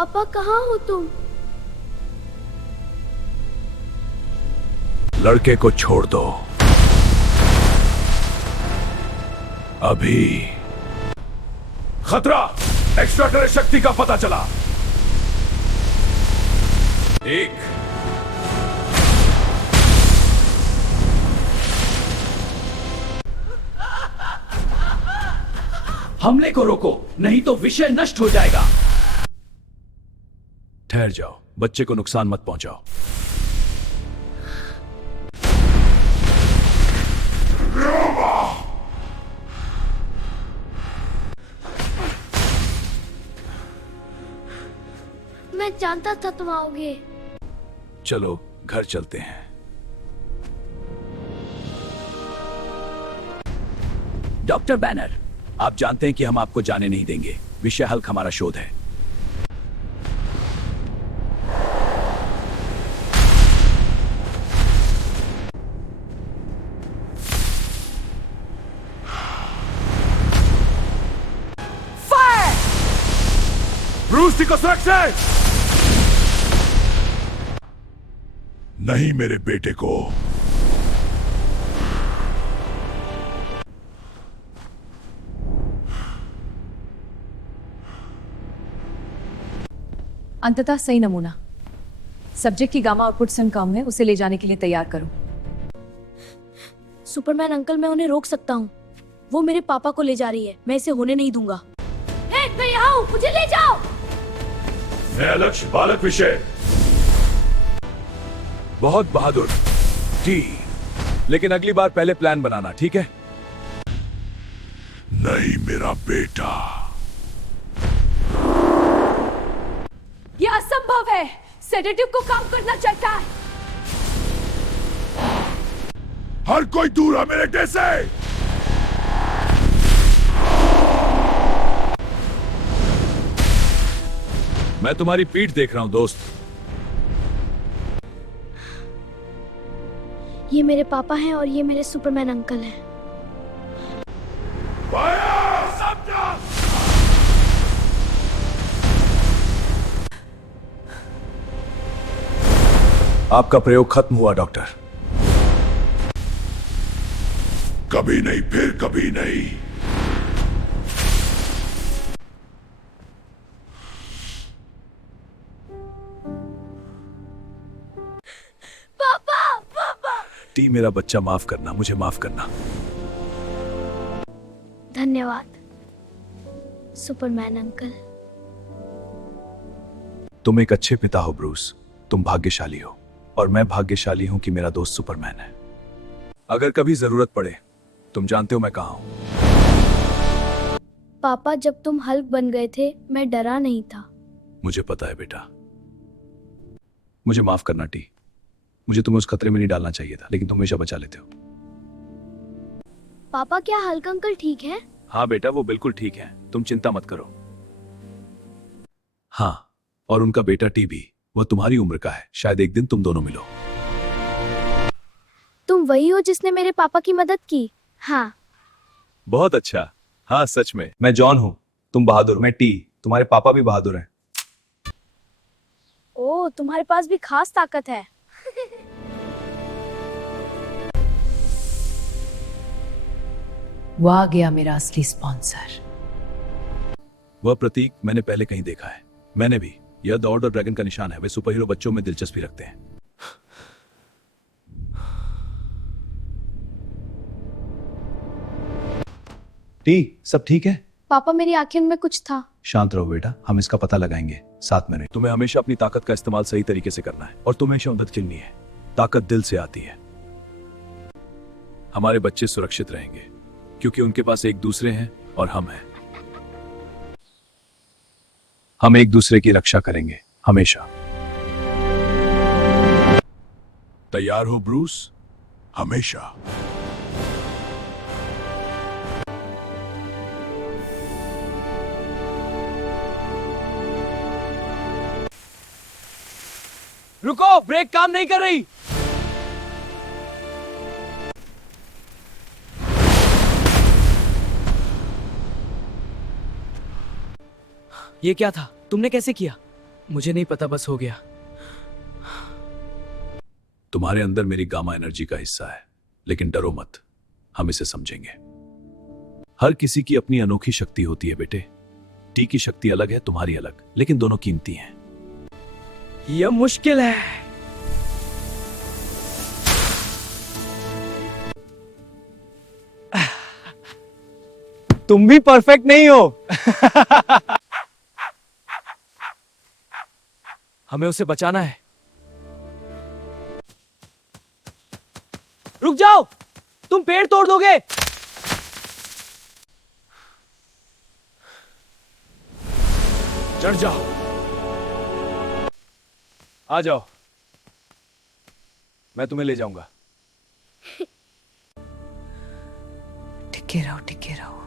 पापा कहाँ हो तुम? लड़के को छोड़ दो अभी। खतरा! एक्स्ट्रा टेरेस्ट्रियल शक्ति का पता चला। एक हमले को रोको, नहीं तो विषय नष्ट हो जाएगा। ठहर जाओ, बच्चे को नुकसान मत पहुंचाओ। मैं जानता था तुम आओगे। चलो घर चलते हैं। डॉक्टर बैनर, आप जानते हैं कि हम आपको जाने नहीं देंगे। विषय हल्क हमारा शोध है। ब्रूस को सुरक्षा नहीं, मेरे बेटे को। अंततः सही नमूना। सब्जेक्ट की गामा आउटपुट सन कम है, उसे ले जाने के लिए तैयार करो। सुपरमैन अंकल, मैं उन्हें रोक सकता हूँ। वो मेरे पापा को ले जा रही है, मैं इसे होने नहीं दूंगा। मैं यहाँ हूँ, मुझे ले जाओ। नया लक्ष्य बालक विषय। बहुत बहादुर टी, लेकिन अगली बार पहले प्लान बनाना, ठीक है? नहीं मेरा बेटा। यह असंभव है। सेडेटिव को काम करना चाहता है। हर कोई दूर है मेरे बेटे से। मैं तुम्हारी पीठ देख रहा हूं दोस्त। ये मेरे पापा हैं और ये मेरे सुपरमैन अंकल हैं। आपका प्रयोग खत्म हुआ डॉक्टर। कभी नहीं, फिर कभी नहीं। पापा, पापा। टी मेरा बच्चा, माफ करना, मुझे माफ करना। धन्यवाद सुपरमैन अंकल। तुम एक अच्छे पिता हो ब्रूस। तुम भाग्यशाली हो और मैं भाग्यशाली हूं कि मेरा दोस्त सुपरमैन है। अगर कभी जरूरत पड़े, तुम जानते हो मैं कहां हूं। पापा, जब तुम हल्क बन गए थे, मैं डरा नहीं था। मुझे पता है बेटा। मुझे माफ करना टी। मुझे तुम्हें उस खतरे में नहीं डालना चाहिए था, लेकिन तुम हमेशा बचा लेते हो। पापा, क्या हल्क अंकल ठीक है? हाँ बेटा, वो बिल्कुल ठीक है, तुम चिंता मत करो। हाँ, और उनका बेटा टी भी, वो तुम्हारी उम्र का है। शायद एक दिन तुम दोनों मिलो। तुम वही हो जिसने मेरे पापा की मदद की? हाँ। बहुत अच्छा। हाँ सच में। मैं जॉन हूँ, तुम बहादुर। मैं टी, तुम्हारे पापा भी बहादुर हैं। ओह, तुम्हारे पास भी खास ताकत है। वह आ गया मेरा असली स्पॉन्सर। वह प्रतीक मैंने पहले कहीं देखा है। मैंने भी। यह द ऑर्डर ड्रैगन का निशान है। वे सुपर हीरो बच्चों में दिलचस्पी रखते हैं। टी, सब ठीक है? पापा, मेरी आंखें में कुछ था। शांत रहो बेटा, हम इसका पता लगाएंगे साथ में रहे। तुम्हें हमेशा अपनी ताकत का इस्तेमाल सही तरीके से करना है और तुम्हें शौंदत खिलनी है। ताकत दिल से आती है। हमारे बच्चे सुरक्षित रहेंगे क्योंकि उनके पास एक दूसरे हैं और हम हैं। हम एक दूसरे की रक्षा करेंगे हमेशा। तैयार हो ब्रूस? हमेशा। रुको, ब्रेक काम नहीं कर रही। ये क्या था? तुमने कैसे किया? मुझे नहीं पता, बस हो गया। तुम्हारे अंदर मेरी गामा एनर्जी का हिस्सा है, लेकिन डरो मत, हम इसे समझेंगे। हर किसी की अपनी अनोखी शक्ति होती है बेटे। टी की शक्ति अलग है, तुम्हारी अलग, लेकिन दोनों कीमती हैं। यह मुश्किल है। तुम भी परफेक्ट नहीं हो। हमें उसे बचाना है। रुक जाओ, तुम पेड़ तोड़ दोगे। चढ़ जाओ, आ जाओ, मैं तुम्हें ले जाऊंगा। टिके रहो, टिके रहो।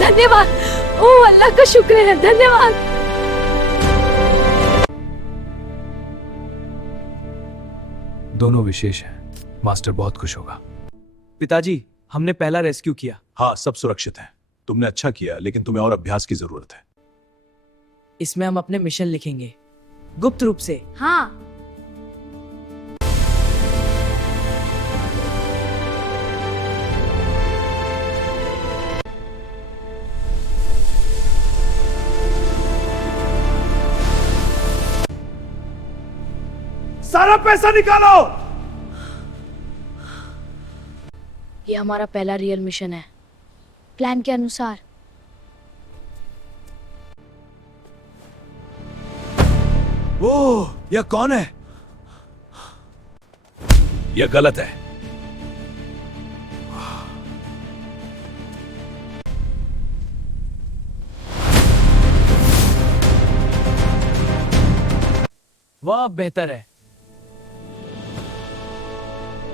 धन्यवाद। ओ अल्लाह का शुक्र है, धन्यवाद। दोनों विशेष हैं। मास्टर बहुत खुश होगा। पिताजी, हमने पहला रेस्क्यू किया। हाँ, सब सुरक्षित हैं। तुमने अच्छा किया, लेकिन तुम्हें और अभ्यास की जरूरत है। इसमें हम अपने मिशन लिखेंगे, गुप्त रूप से। हाँ, सारा पैसा निकालो। ये हमारा पहला रियल मिशन है, प्लान के अनुसार। ओह, यह कौन है? यह गलत है। वाह, बेहतर है।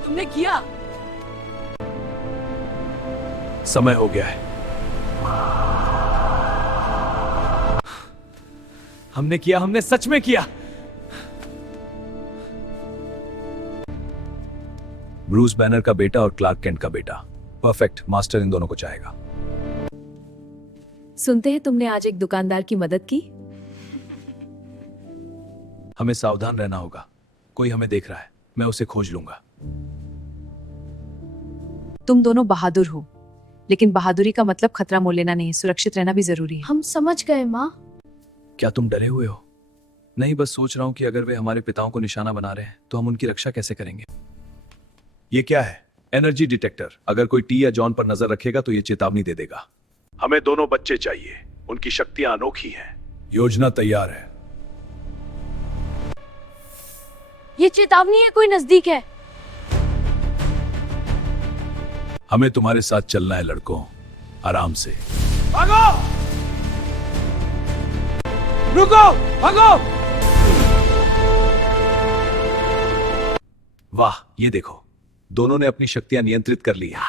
तुमने किया। समय हो गया है। हमने किया, हमने सच में किया। ब्रूस बैनर का बेटा और क्लार्क केंट का बेटा। परफेक्ट। मास्टर इन दोनों को चाहेगा। सुनते हैं तुमने आज एक दुकानदार की मदद की। हमें सावधान रहना होगा। कोई हमें देख रहा है। मैं उसे खोज लूंगा। तुम दोनों बहादुर हो, लेकिन बहादुरी का मतलब खतरा मोल लेना नहीं है। सुरक्षित रहना भी जरूरी है। हम समझ गए माँ। क्या तुम डरे हुए हो? नहीं, बस सोच रहा हूं कि अगर वे हमारे पिताओं को निशाना बना रहे हैं तो हम उनकी रक्षा कैसे करेंगे। ये क्या है? Energy detector. अगर कोई टी या जॉन पर नजर रखेगा तो ये चेतावनी दे देगा। हमें दोनों बच्चे चाहिए। उनकी शक्तियां अनोखी हैं। योजना तैयार है। ये चेतावनी है, कोई नजदीक है। हमें तुम्हारे साथ चलना है लड़कों, आराम से। भागो! रुको! भागो! वाह, ये देखो, दोनों ने अपनी शक्तियां नियंत्रित कर ली हैं।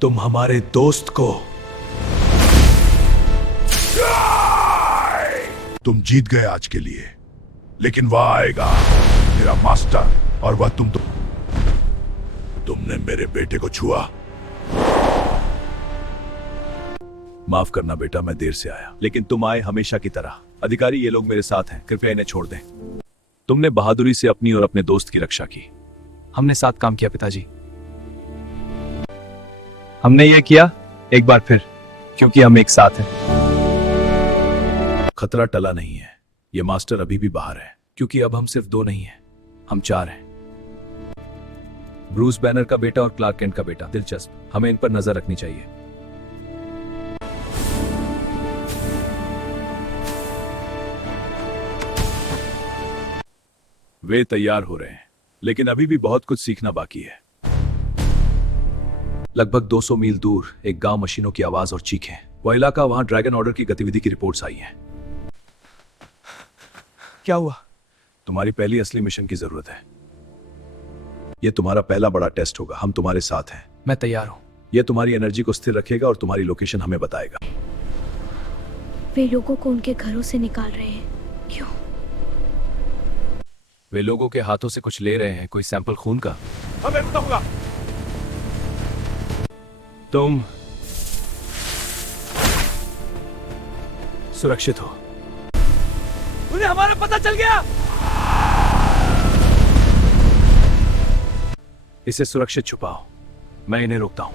तुम हमारे दोस्त को। तुम जीत गए आज के लिए, लेकिन वह आएगा, मेरा मास्टर, और वह तुमने मेरे बेटे को छुआ। माफ करना बेटा, मैं देर से आया, लेकिन तुम आए हमेशा की तरह। अधिकारी, ये लोग मेरे साथ हैं, कृपया इन्हें छोड़ दें। तुमने बहादुरी से अपनी और अपने दोस्त की रक्षा की। हमने साथ काम किया पिताजी। हमने ये किया एक बार फिर, क्योंकि हम एक साथ हैं। खतरा टला नहीं है। ये मास्टर अभी भी बाहर है, क्योंकि अब हम सिर्फ 2 नहीं हैं, हम 4 हैं। ब्रूस बैनर का बेटा और क्लार्क केंट का बेटा। दिलचस्प। हमें इन पर नजर रखनी चाहिए। वे तैयार हो रहे हैं, लेकिन अभी भी बहुत कुछ सीखना बाकी है। लगभग 200 मील दूर एक गांव, मशीनों की आवाज और चीखें। वह इलाका, वहां ड्रैगन ऑर्डर की गतिविधि की रिपोर्ट्स आई हैं। क्या हुआ? तुम्हारी पहली असली मिशन की जरूरत है। यह तुम्हारा पहला बड़ा टेस्ट होगा। हम तुम्हारे साथ हैं। मैं तैयार हूं। यह तुम्हारी एनर्जी को स्थिर रखेगा और तुम्हारी लोकेशन हमें बताएगा। वे लोगों को उनके घरों से निकाल रहे हैं। क्यों? वे लोगों के हाथों से कुछ ले रहे हैं, कोई सैंपल खून का। हमें बताऊंगा। तुम सुरक्षित हो। उन्हें हमारा पता चल गया। इसे सुरक्षित छुपाओ, मैं इन्हें रोकता हूं।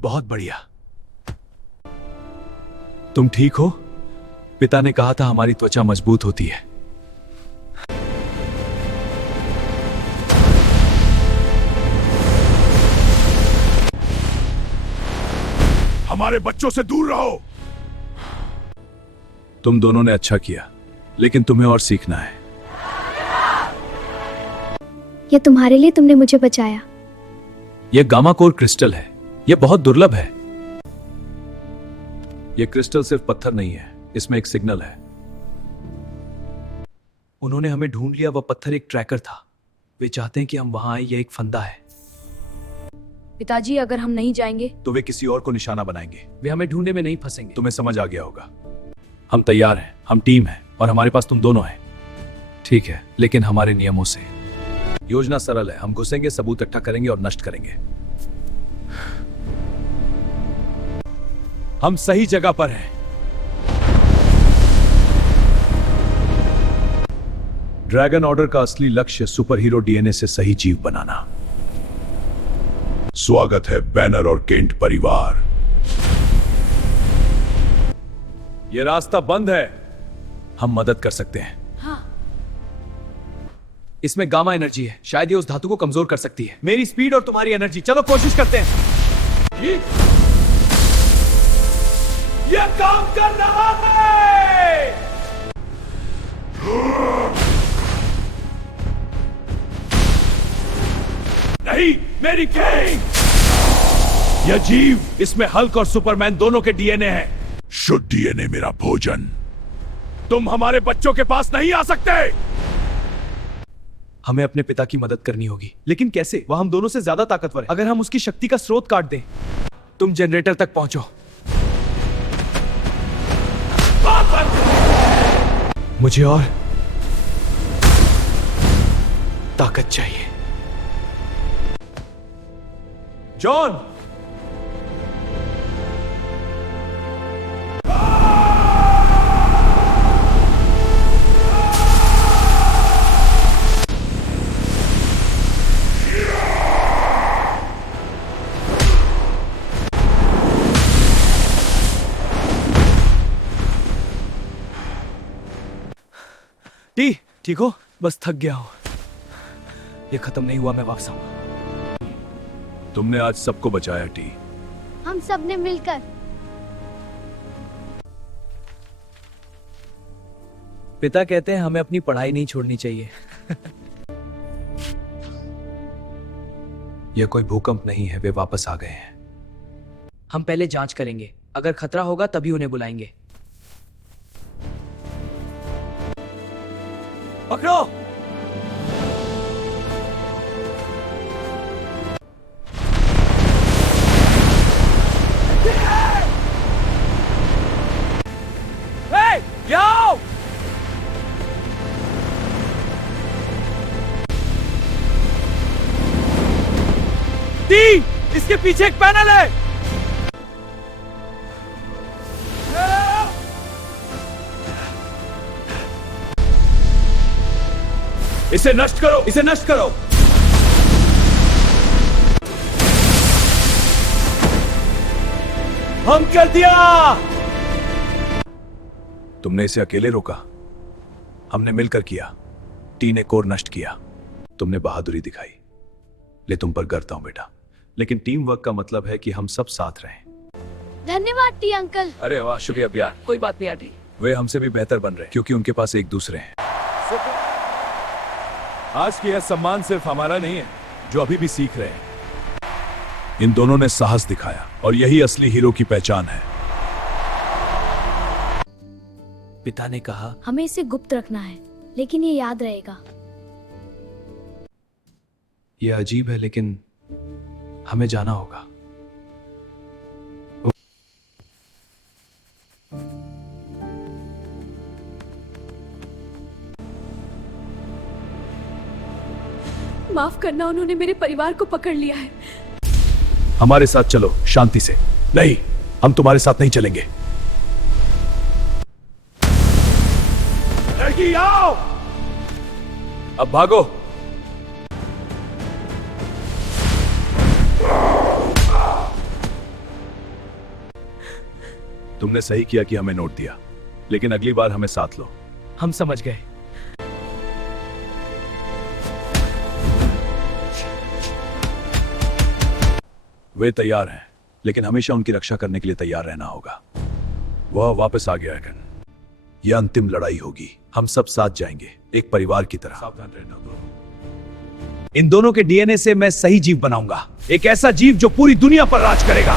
बहुत बढ़िया। तुम ठीक हो? पिता ने कहा था हमारी त्वचा मजबूत होती है। हमारे बच्चों से दूर रहो। तुम दोनों ने अच्छा किया, लेकिन तुम्हें और सीखना है। ये तुम्हारे लिए, तुमने मुझे बचाया। यह गामा कोर क्रिस्टल है। यह बहुत दुर्लभ है। यह क्रिस्टल सिर्फ पत्थर नहीं है, इसमें एक सिग्नल है। उन्होंने हमें ढूंढ लिया। वह पत्थर एक ट्रैकर था। वे चाहते हैं कि हम वहां आए। यह एक फंदा है। पिताजी, अगर हम नहीं जाएंगे तो वे किसी और को निशाना बनाएंगे। वे हमें ढूंढने में नहीं फंसेंगे। तुम्हें समझ आ गया होगा। हम तैयार हैं, हम टीम हैं, और हमारे पास तुम दोनों हैं। ठीक है, लेकिन हमारे नियमों से। योजना सरल है। हम घुसेंगे, सबूत इकट्ठा करेंगे और नष्ट करेंगे। हम सही जगह पर हैं। ड्रैगन ऑर्डर का असली लक्ष्य सुपर हीरो डीएनए से सही जीव बनाना। स्वागत है बैनर और केंट परिवार। यह रास्ता बंद है। हम मदद कर सकते हैं। हाँ। इसमें गामा एनर्जी है। शायद ये उस धातु को कमजोर कर सकती है। मेरी स्पीड और तुम्हारी एनर्जी। चलो कोशिश करते हैं। ये काम कर रहा है। नहीं, मेरी किंग। यह जीव, इसमें हल्क और सुपरमैन दोनों के डीएनए है। शुद्ध डीएनए मेरा भोजन। तुम हमारे बच्चों के पास नहीं आ सकते। हमें अपने पिता की मदद करनी होगी, लेकिन कैसे? वह हम दोनों से ज्यादा ताकतवर है। अगर हम उसकी शक्ति का स्रोत काट दें। तुम जनरेटर तक पहुंचो। मुझे और ताकत चाहिए। जॉन, ठीक हो? बस थक गया हूं। ये खत्म नहीं हुआ, मैं वापस आऊंगा। तुमने आज सबको बचाया टी। हम सब ने मिलकर। पिता कहते हैं हमें अपनी पढ़ाई नहीं छोड़नी चाहिए। यह कोई भूकंप नहीं है। वे वापस आ गए हैं। हम पहले जांच करेंगे। अगर खतरा होगा तभी उन्हें बुलाएंगे। पकड़ो। आओ! इसके पीछे एक पैनल है। इसे नष्ट करो, इसे नष्ट करो। हम कर दिया। तुमने इसे अकेले रोका? हमने मिलकर किया। टी ने कोर नष्ट किया। तुमने बहादुरी दिखाई। ले तुम पर गर्व हूं बेटा। लेकिन टीम वर्क का मतलब है कि हम सब साथ रहें। धन्यवाद टी अंकल। अरे वाह, शुक्रिया प्यार। कोई बात नहीं आंटी। वे हमसे भी बेहतर बन रहे हैं क्योंकि उनके पास एक दूसरे हैं। आज की यह सम्मान सिर्फ हमारा नहीं है, जो अभी भी सीख रहे हैं। इन दोनों ने साहस दिखाया और यही असली हीरो की पहचान है। पिता ने कहा हमें इसे गुप्त रखना है, लेकिन ये याद रहेगा। यह अजीब है, लेकिन हमें जाना होगा। माफ करना, उन्होंने मेरे परिवार को पकड़ लिया है। हमारे साथ चलो शांति से। नहीं, हम तुम्हारे साथ नहीं चलेंगे। लड़की आओ, अब भागो। तुमने सही किया कि हमें नोट दिया, लेकिन अगली बार हमें साथ लो। हम समझ गए। वे तैयार हैं, लेकिन हमेशा उनकी रक्षा करने के लिए तैयार रहना होगा। वह वापस आ गया है। यह अंतिम लड़ाई होगी। हम सब साथ जाएंगे, एक परिवार की तरह। सावधान रहना दो। इन दोनों के डीएनए से मैं सही जीव बनाऊंगा, एक ऐसा जीव जो पूरी दुनिया पर राज करेगा।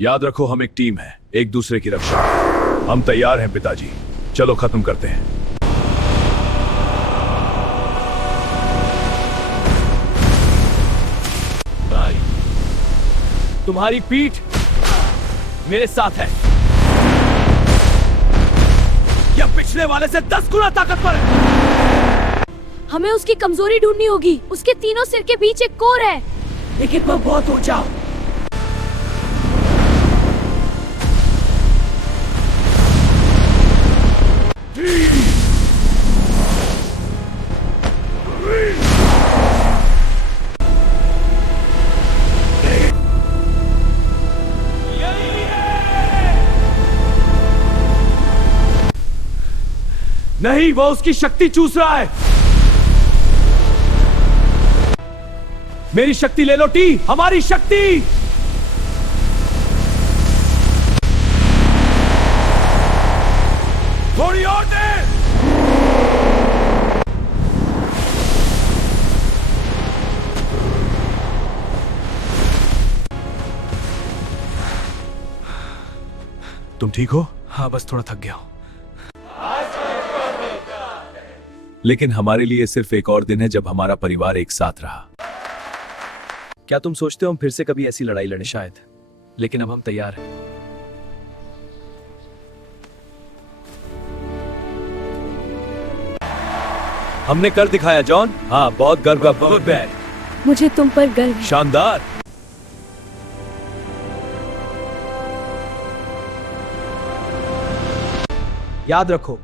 याद रखो, हम एक टीम है, एक दूसरे की रक्षा। हम तैयार हैं पिताजी, चलो खत्म करते हैं। तुम्हारी पीठ मेरे साथ है। यह पिछले वाले से 10 गुना ताकतवर है। हमें उसकी कमजोरी ढूंढनी होगी। उसके तीनों सिर के बीच एक कोर है, लेकिन वह बहुत ऊंचा। नहीं, वो उसकी शक्ति चूस रहा है। मेरी शक्ति ले लो टी, हमारी शक्ति। थोड़ी और दे। तुम ठीक हो? हाँ, बस थोड़ा थक गया हूं। लेकिन हमारे लिए सिर्फ एक और दिन है जब हमारा परिवार एक साथ रहा। क्या तुम सोचते हो हम फिर से कभी ऐसी लड़ाई लड़े? शायद, लेकिन अब हम तैयार हैं। हमने कर दिखाया जॉन। हाँ, बहुत गर्व का, बहुत बैड। मुझे तुम पर गर्व है। शानदार। याद रखो,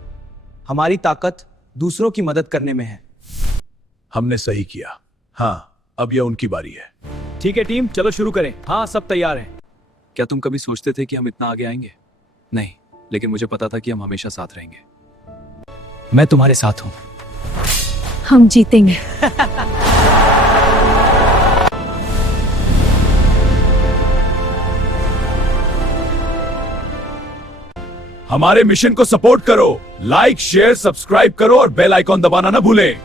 हमारी ताकत दूसरों की मदद करने में है। हमने सही किया। हाँ, अब यह उनकी बारी है। ठीक है टीम, चलो शुरू करें। हाँ, सब तैयार हैं। क्या तुम कभी सोचते थे कि हम इतना आगे आएंगे? नहीं, लेकिन मुझे पता था कि हम हमेशा साथ रहेंगे। मैं तुम्हारे साथ हूं। हम जीतेंगे। हमारे मिशन को सपोर्ट करो, लाइक शेयर सब्सक्राइब करो और बेल आइकॉन दबाना ना भूलें।